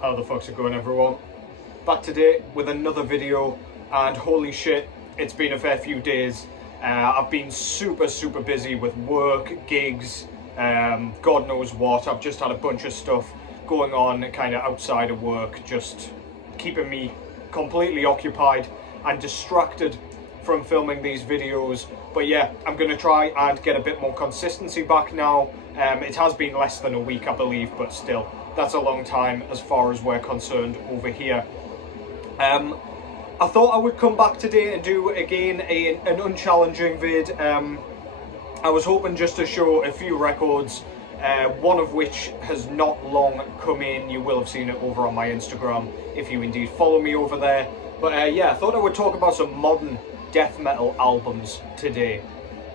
How the fuck's it going, everyone? Back today with another video, and holy shit, it's been a fair few days. I've been super busy with work, gigs, God knows what. I've just had a bunch of stuff going on kind of outside of work, just keeping me completely occupied and distracted from filming these videos. But yeah, I'm going to try and get a bit more consistency back now. It has been less than a week, I believe, but still, that's a long time as far as we're concerned over here. I thought I would come back today and do again an unchallenging vid. I was hoping just to show a few records, one of which has not long come in. You will have seen it over on my Instagram if you indeed follow me over there. But yeah, I thought I would talk about some modern death metal albums today.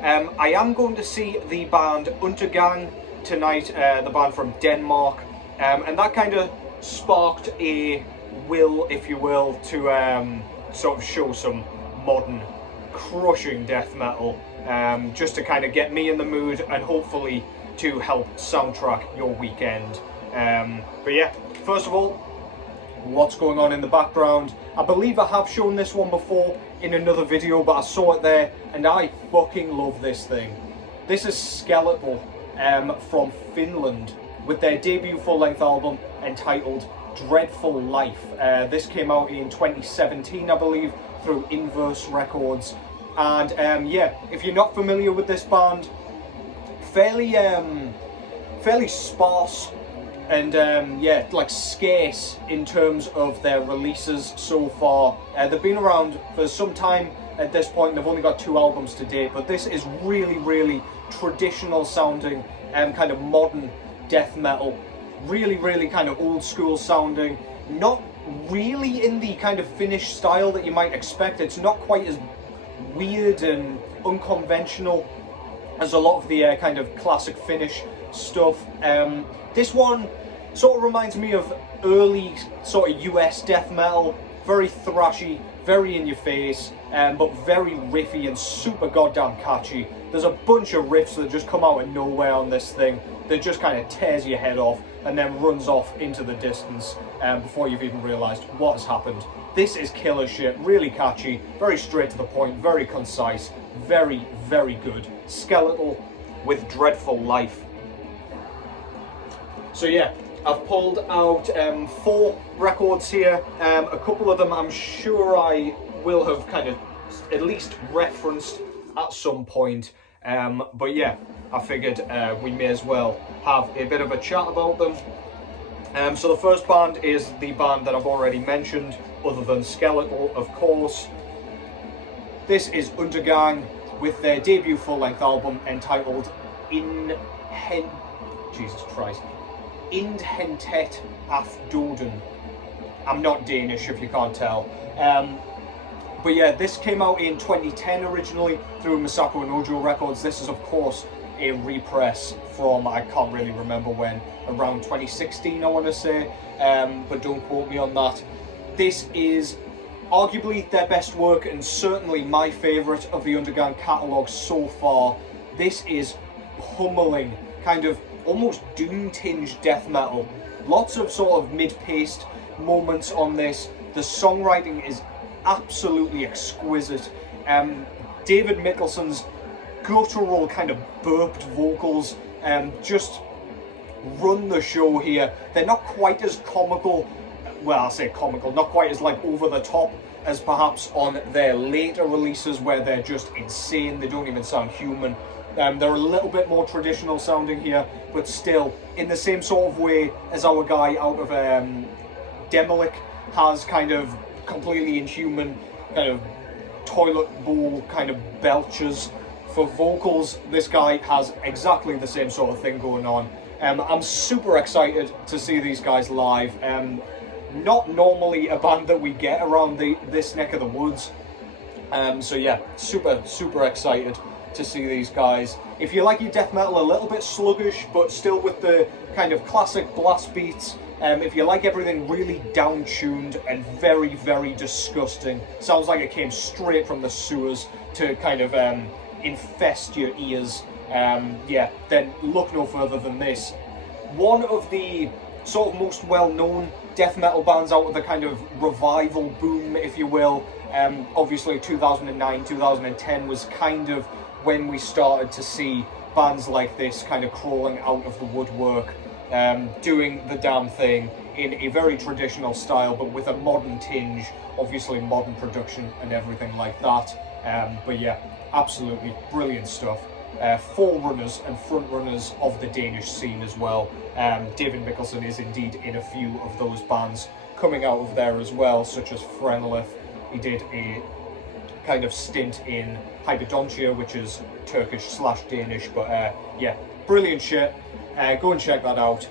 I am going to see the band Undergang tonight, the band from Denmark, and that kind of sparked a will, if you will, to sort of show some modern crushing death metal, just to kind of get me in the mood and hopefully to help soundtrack your weekend. But yeah, first of all, what's going on in the background? I believe I have shown this one before in another video, but I saw it there and I fucking love this thing. This is Skeletal from Finland with their debut full-length album entitled Dreadful Life. This came out in 2017, I believe, through Inverse Records. And yeah, if you're not familiar with this band, fairly sparse and yeah, like scarce in terms of their releases so far. They've been around for some time at this point. They've only got 2 albums to date, but this is really traditional sounding kind of modern death metal. Really kind of old school sounding, not really in the kind of Finnish style that you might expect. It's not quite as weird and unconventional as a lot of the kind of classic Finnish stuff. This one sort of reminds me of early sort of US death metal, very thrashy, very in your face, but very riffy and super goddamn catchy. There's a bunch of riffs that just come out of nowhere on this thing that just kind of tears your head off and then runs off into the distance before you've even realised what has happened. This is killer shit, really catchy, very straight to the point, very concise, very good. Skeletal with Dreadful Life. So yeah, I've pulled out 4 records here. A couple of them I'm sure I will have kind of at least referenced at some point. But yeah, I figured we may as well have a bit of a chat about them. So the first band is the band that I've already mentioned, other than Skeletal, of course. This is Undergang with their debut full-length album entitled Indhentet af Døden. I'm not Danish, if you can't tell. But yeah, this came out in 2010 originally through Masako and Ojo Records. This is, of course, a repress from, I can't really remember when, around 2016, I want to say, but don't quote me on that. This is arguably their best work and certainly my favourite of the Undergang catalogue so far. This is pummeling, kind of almost doom-tinged death metal. Lots of sort of mid-paced moments on this. The songwriting is absolutely exquisite. David Mikkelson's guttural kind of burped vocals just run the show here. They're not quite as comical, well, I say comical, not quite as like over the top as perhaps on their later releases where they're just insane, they don't even sound human. They're a little bit more traditional sounding here, but still in the same sort of way as our guy out of Demolic has kind of completely inhuman kind of toilet bowl kind of belches for vocals. This guy has exactly the same sort of thing going on. I'm super excited to see these guys live. Not normally a band that we get around this neck of the woods. So yeah, super excited to see these guys. If you like your death metal a little bit sluggish, but still with the kind of classic blast beats, if you like everything really down-tuned and very disgusting, sounds like it came straight from the sewers to kind of infest your ears, yeah, then look no further than this. One of the sort of most well-known death metal bands out of the kind of revival boom, if you will. Obviously 2009, 2010 was kind of when we started to see bands like this kind of crawling out of the woodwork, doing the damn thing in a very traditional style, but with a modern tinge, obviously modern production and everything like that. But yeah, absolutely brilliant stuff. Forerunners and frontrunners of the Danish scene as well. David Mikkelsen is indeed in a few of those bands coming out of there as well, such as Frenleth. He did a kind of stint in Hyperdontia, which is Turkish/Danish, but yeah, brilliant shit. Go and check that out.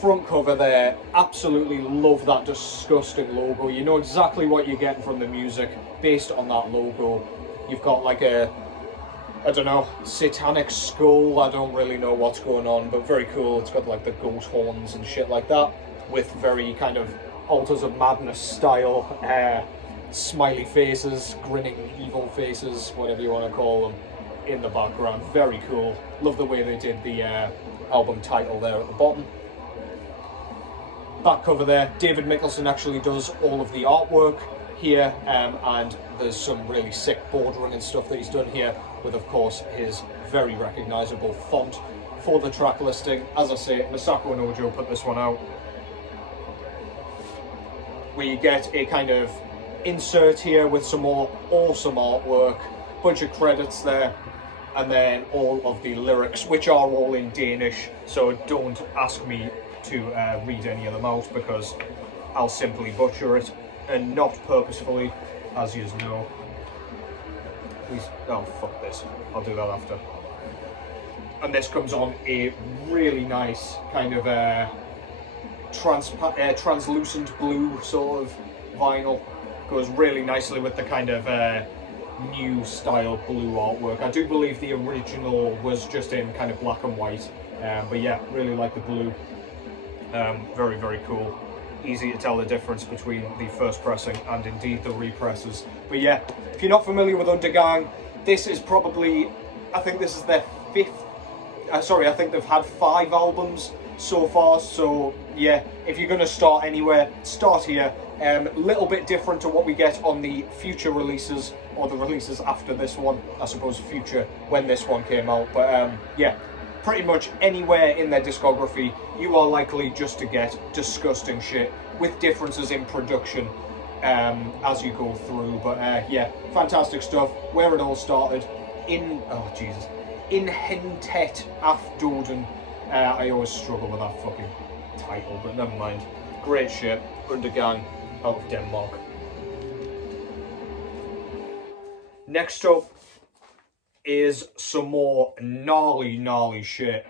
Front cover there, absolutely love that disgusting logo. You know exactly what you're getting from the music based on that logo. You've got like a, I don't know, satanic skull. I don't really know what's going on, but very cool. It's got like the goat horns and shit like that, with very kind of Altars of Madness style smiley faces, grinning evil faces, whatever you want to call them, in the background. Very cool. Love the way they did the album title there at the bottom. Back cover there, David Mikkelsen actually does all of the artwork here, and there's some really sick bordering and stuff that he's done here, with of course his very recognisable font for the track listing. As I say, Masako and Ojo put this one out. We get a kind of insert here with some more awesome artwork, bunch of credits there, and then all of the lyrics, which are all in Danish, so don't ask me to read any of them out, because I'll simply butcher it, and not purposefully, as you know. Please, oh fuck this, I'll do that after. And this comes on a really nice kind of translucent blue sort of vinyl. Goes really nicely with the kind of new style blue artwork. I do believe the original was just in kind of black and white, but yeah, really like the blue. Very, very cool. Easy to tell the difference between the first pressing and indeed the represses. But yeah, if you're not familiar with Undergang, this is probably, I think this is their fifth, sorry, I think they've had 5 albums so far, so yeah, if you're going to start anywhere, start here. Little bit different to what we get on the future releases, or the releases after this one, I suppose future when this one came out, but yeah, pretty much anywhere in their discography you are likely just to get disgusting shit with differences in production as you go through. But yeah, fantastic stuff. Where it all started in, oh Jesus, Indhentet af Døden. I always struggle with that fucking title, but never mind. Great shit. Undergang out of Denmark. Next up is some more gnarly shit.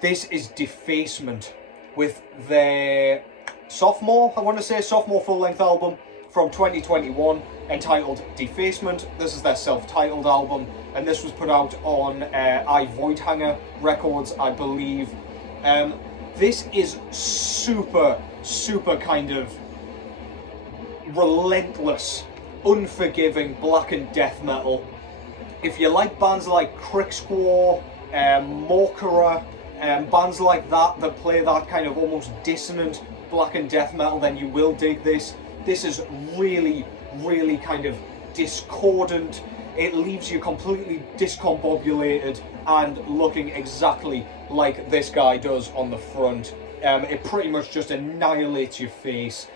This is Defacement with their sophomore full-length album from 2021 entitled Defacement. This is their self-titled album, and this was put out on I Voidhanger Records, I believe. This is super kind of relentless, unforgiving black and death metal. If you like bands like Krigsquar, Mortiferum, bands like that play that kind of almost dissonant black and death metal, then you will dig this. This is really kind of discordant. It leaves you completely discombobulated and looking exactly like this guy does on the front. It pretty much just annihilates your face.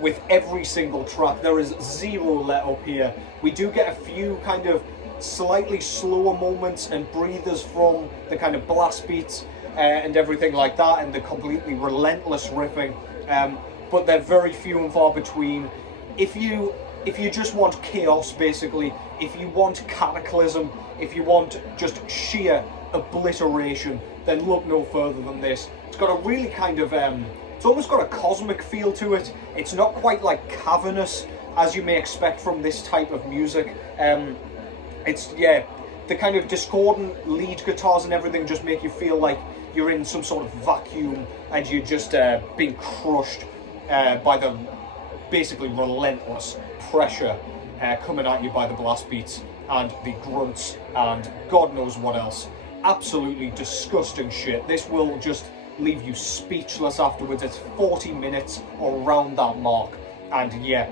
With every single track, there is zero let up here. We do get a few kind of slightly slower moments and breathers from the kind of blast beats and everything like that, and the completely relentless riffing, but they're very few and far between. If you just want chaos, basically, if you want cataclysm, if you want just sheer obliteration, then look no further than this. It's got a really kind of it's almost got a cosmic feel to it. It's not quite like cavernous as you may expect from this type of music. It's, yeah, the kind of discordant lead guitars and everything just make you feel like you're in some sort of vacuum and you're just being crushed by the basically relentless pressure coming at you by the blast beats and the grunts and God knows what else. Absolutely disgusting shit. This will just leave you speechless afterwards. It's 40 minutes or around that mark, and yeah,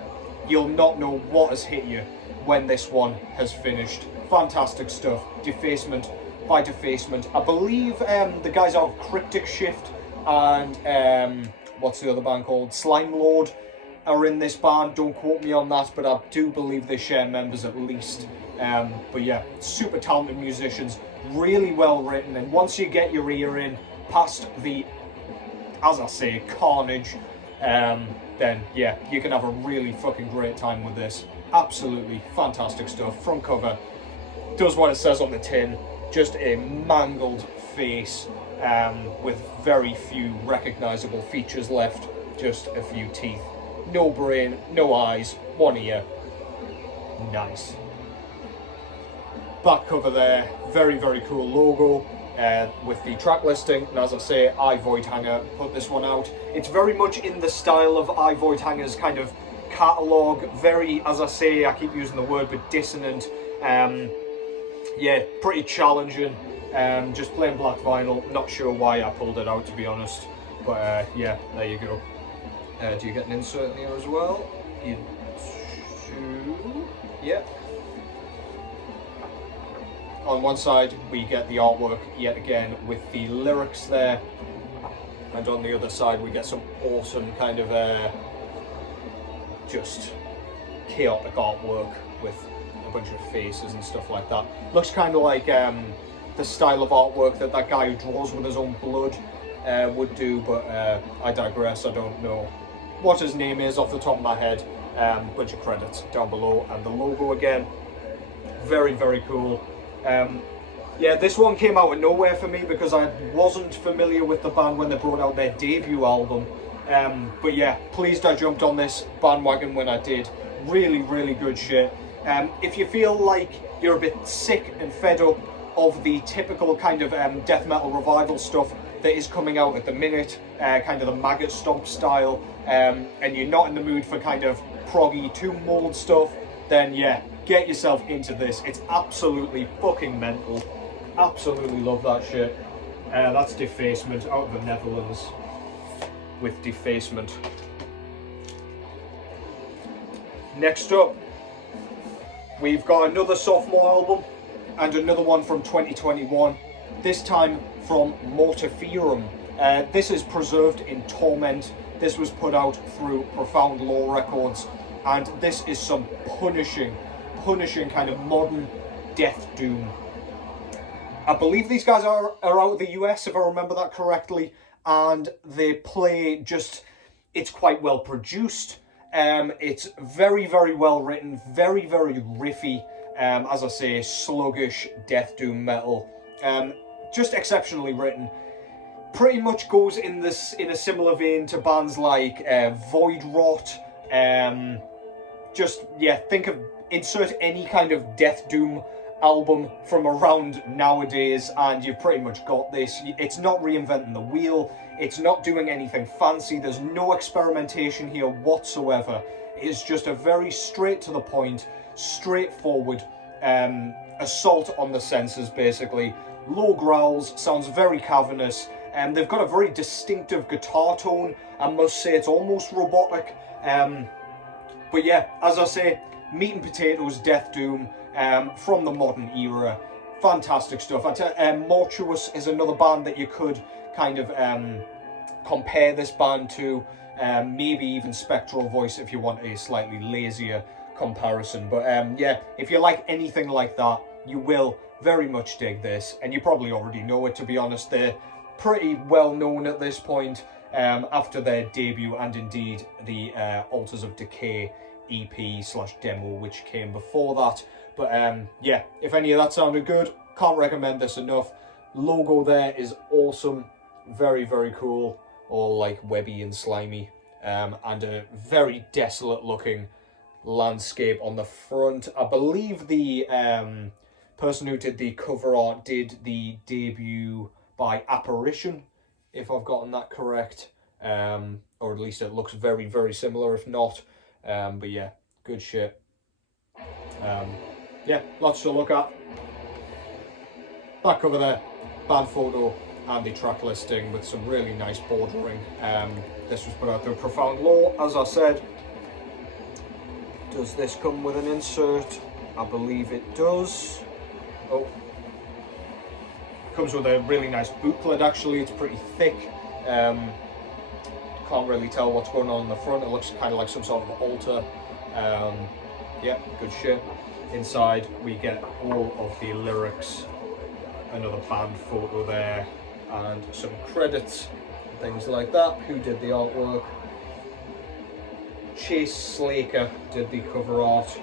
you'll not know what has hit you when this one has finished. Fantastic stuff. Defacement by Defacement. I believe the guys out of Cryptic Shift and what's the other band called? Slime Lord are in this band. Don't quote me on that, but I do believe they share members at least. But yeah, super talented musicians, really well written, and once you get your ear in past the, as I say, carnage, then yeah, you can have a really fucking great time with this. Absolutely fantastic stuff. Front cover does what it says on the tin, just a mangled face with very few recognisable features left, just a few teeth. No brain, no eyes, one ear. Nice. Back cover there, very, very cool logo with the track listing. And as I say, I Voidhanger put this one out. It's very much in the style of I Voidhanger's kind of catalogue. Very, as I say, I keep using the word, but dissonant. Yeah, pretty challenging. Just plain black vinyl. Not sure why I pulled it out, to be honest. But yeah, there you go. Do you get an insert in here as well? You do. Yeah. On one side, we get the artwork yet again with the lyrics there, and on the other side, we get some awesome kind of just chaotic artwork with a bunch of faces and stuff like that. Looks kind of like the style of artwork that guy who draws with his own blood would do, but I digress. I don't know what his name is off the top of my head. Bunch of credits down below, and the logo again, very, very cool. Yeah, this one came out of nowhere for me because I wasn't familiar with the band when they brought out their debut album. But yeah, pleased I jumped on this bandwagon when I did. Really, really good shit. If you feel like you're a bit sick and fed up of the typical kind of death metal revival stuff that is coming out at the minute, kind of the maggot stomp style, and you're not in the mood for kind of proggy tomb mold stuff, then yeah, get yourself into this. It's absolutely fucking mental. Absolutely love that shit. That's Defacement out of the Netherlands with Defacement. Next up, we've got another sophomore album and another one from 2021, this time from Mortiferum. This is preserved in Torment. This was put out through Profound Law Records, and this is some punishing kind of modern death doom. I believe these guys are out of the US, if I remember that correctly, and they play just, it's quite well produced. It's very, very well written, very, very riffy, as I say, sluggish death doom metal. Just exceptionally written. Pretty much goes in a similar vein to bands like Void Rot. Just, yeah, insert any kind of death doom album from around nowadays and you've pretty much got this. It's not reinventing the wheel. It's not doing anything fancy. There's no experimentation here whatsoever. It's just a very straight to the point, straightforward assault on the senses, basically. Low growls, sounds very cavernous. They've got a very distinctive guitar tone. I must say it's almost robotic. But yeah, as I say, meat and potatoes death doom from the modern era. Fantastic stuff. Mortuous is another band that you could kind of compare this band to. Maybe even Spectral Voice if you want a slightly lazier comparison. But yeah, if you like anything like that, you will very much dig this. And you probably already know it, to be honest. They're pretty well known at this point after their debut, and indeed the Altars of Decay EP/demo which came before that. But yeah, if any of that sounded good, can't recommend this enough. Logo there is awesome, very, very cool, all like webby and slimy, and a very desolate looking landscape on the front. I believe the person who did the cover art did the debut by Apparition, if I've gotten that correct, or at least it looks very, very similar if not. But yeah, good shit. Yeah, lots to look at. Back over there, band photo, and the track listing with some really nice bordering. This was put out through Profound Law, as I said. Does this come with an insert? I believe it does. Oh, comes with a really nice booklet. Actually, it's pretty thick. Can't really tell what's going on the front. It looks kind of like some sort of altar. Yeah, good shit. Inside we get all of the lyrics, another band photo there, and some credits, things like that. Who did the artwork? Chase Slaker did the cover art.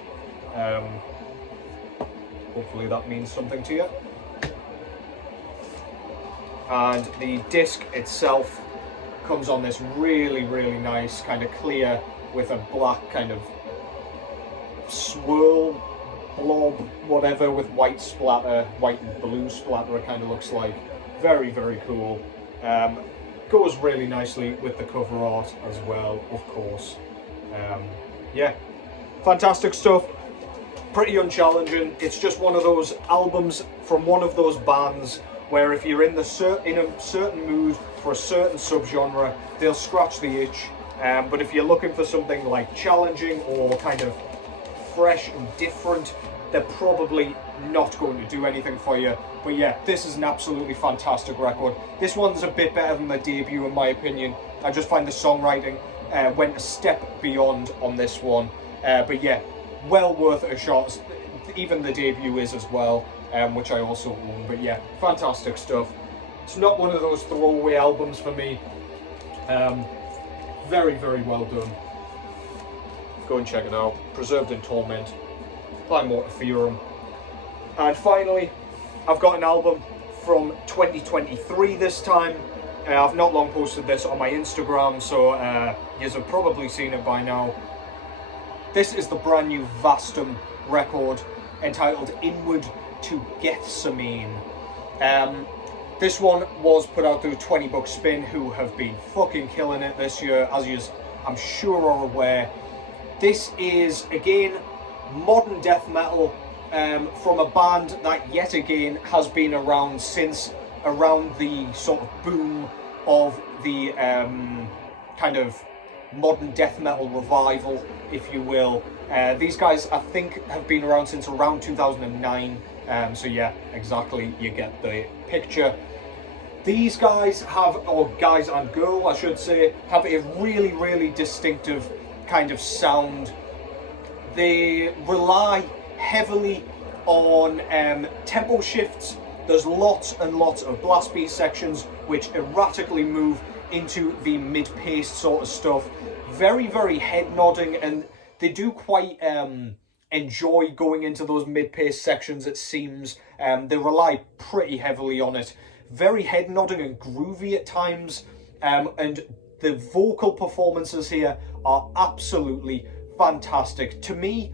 Hopefully that means something to you. And the disc itself comes on this really, really nice kind of clear with a black kind of swirl, blob, whatever, with white splatter, white and blue splatter it kind of looks like. Very, very cool. Goes really nicely with the cover art as well, of course. Yeah, fantastic stuff. Pretty unchallenging. It's just one of those albums from one of those bands where if you're in a certain mood for a certain subgenre, they'll scratch the itch. But if you're looking for something like challenging or kind of fresh and different, they're probably not going to do anything for you. But yeah, this is an absolutely fantastic record. This one's a bit better than the debut in my opinion. I just find the songwriting went a step beyond on this one. But yeah, well worth a shot. Even the debut is as well, which I also own. But yeah, fantastic stuff. It's not one of those throwaway albums for me. Very, very well done. Go and check it out. Preserved in Torment by Mortiferum. And finally, I've got an album from 2023 this time. I've not long posted this on my Instagram, so you have probably seen it by now. This is the brand new Vastum record entitled Inward to Gethsemane. This one was put out through 20 Buck Spin, who have been fucking killing it this year, as you, I'm sure, are aware. This is, again, modern death metal from a band that, yet again, has been around since around the sort of boom of the kind of modern death metal revival, if you will. These guys, I think, have been around since around 2009. So yeah, exactly, you get the picture. These guys have, or guys and girl, I should say, have a really, really distinctive kind of sound. They rely heavily on tempo shifts. There's lots and lots of blast beat sections which erratically move into the mid-paced sort of stuff. Very, very head nodding, and they do quite enjoy going into those mid-paced sections, it seems. They rely pretty heavily on it. Very head nodding and groovy at times, and the vocal performances here are absolutely fantastic. To me,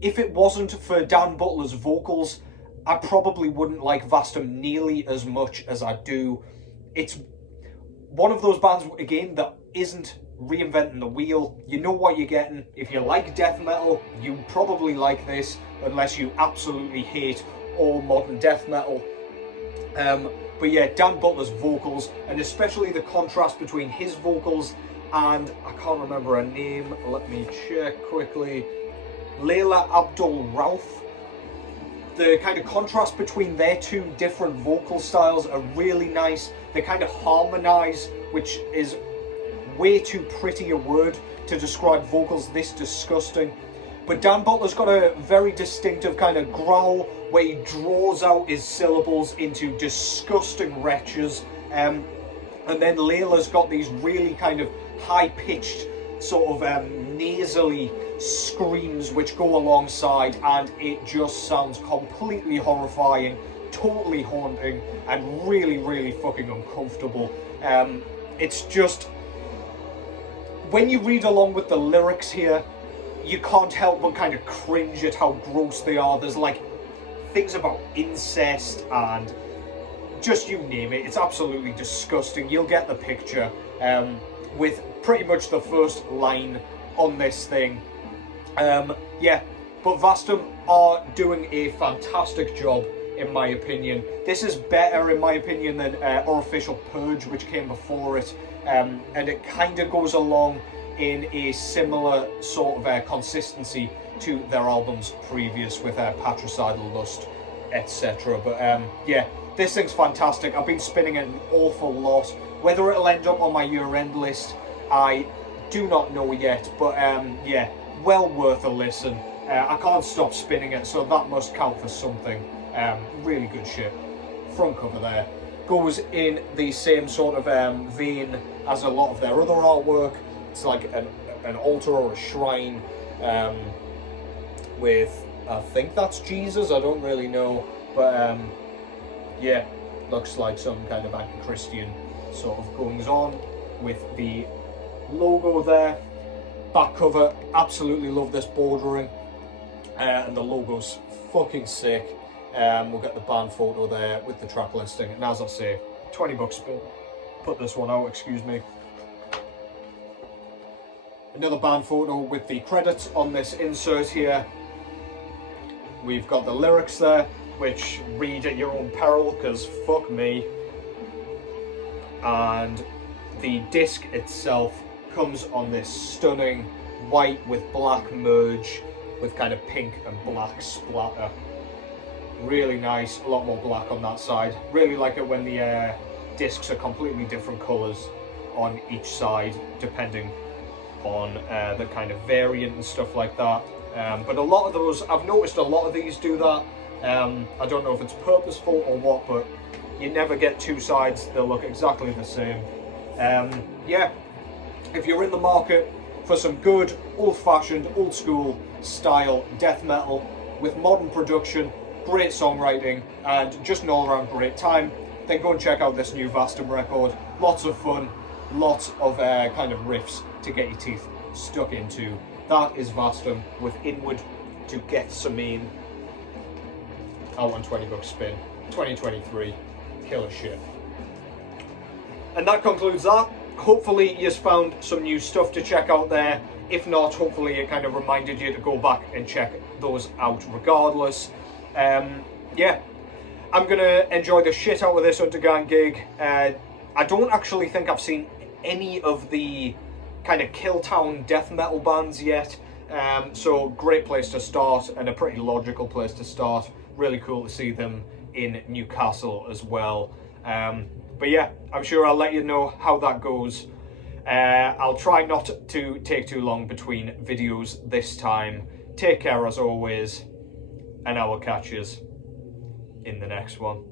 if it wasn't for Dan Butler's vocals, I probably wouldn't like Vastum nearly as much as I do. It's one of those bands, again, that isn't reinventing the wheel. You know what you're getting. If you like death metal, you probably like this, unless you absolutely hate all modern death metal. But yeah, Dan Butler's vocals, and especially the contrast between his vocals and, I can't remember her name, let me check quickly, Layla Abdul Rauf. The kind of contrast between their two different vocal styles are really nice. They kind of harmonize, which is way too pretty a word to describe vocals this disgusting. But Dan Butler's got a very distinctive kind of growl where he draws out his syllables into disgusting retches. And then Layla's got these really kind of high-pitched, sort of nasally screams which go alongside, and it just sounds completely horrifying, totally haunting, and really, really fucking uncomfortable. It's just, when you read along with the lyrics here, you can't help but kind of cringe at how gross they are. There's like things about incest and just you name it. It's absolutely disgusting. You'll get the picture with pretty much the first line on this thing. Yeah, but Vastum are doing a fantastic job in my opinion. This is better, in my opinion, than Unofficial Purge, which came before it, and it kind of goes along in a similar sort of consistency to their albums previous with Patricidal Lust, etc. But yeah, this thing's fantastic. I've been spinning it an awful lot. Whether it'll end up on my year-end list, I do not know yet, but yeah, well worth a listen. I can't stop spinning it, so that must count for something. Really good shit. Front cover there goes in the same sort of vein as a lot of their other artwork. It's like an altar or a shrine with, I think that's Jesus, I don't really know, but yeah, looks like some kind of anti-Christian sort of goings on with the logo there. Back cover, absolutely love this bordering, and the logo's fucking sick. We'll get the band photo there with the track listing, and as I say, 20 bucks spin. Put this one out, excuse me. Another band photo with the credits on this insert here. We've got the lyrics there, which read at your own peril, because fuck me. And the disc itself comes on this stunning white with black merge with kind of pink and black splatter. Really nice, a lot more black on that side. Really like it when the discs are completely different colours on each side, depending on the kind of variant and stuff like that. But a lot of those, I've noticed a lot of these do that. I don't know if it's purposeful or what, but you never get two sides, they'll look exactly the same. Yeah, if you're in the market for some good, old-fashioned, old-school style death metal with modern production, great songwriting, and just an all-around great time, then go and check out this new Vastum record. Lots of fun, lots of kind of riffs to get your teeth stuck into. That is Vastum with Inward to Gethsemane. Out on 20 bucks spin, 2023, killer shit. And that concludes that. Hopefully you've found some new stuff to check out there. If not, hopefully it kind of reminded you to go back and check those out regardless. Yeah, I'm gonna enjoy the shit out of this Undergang gig. I don't actually think I've seen any of the kind of Killtown death metal bands yet, so great place to start and a pretty logical place to start. Really cool to see them in Newcastle as well. But yeah, I'm sure I'll let you know how that goes. I'll try not to take too long between videos this time. Take care as always, and I will catch you in the next one.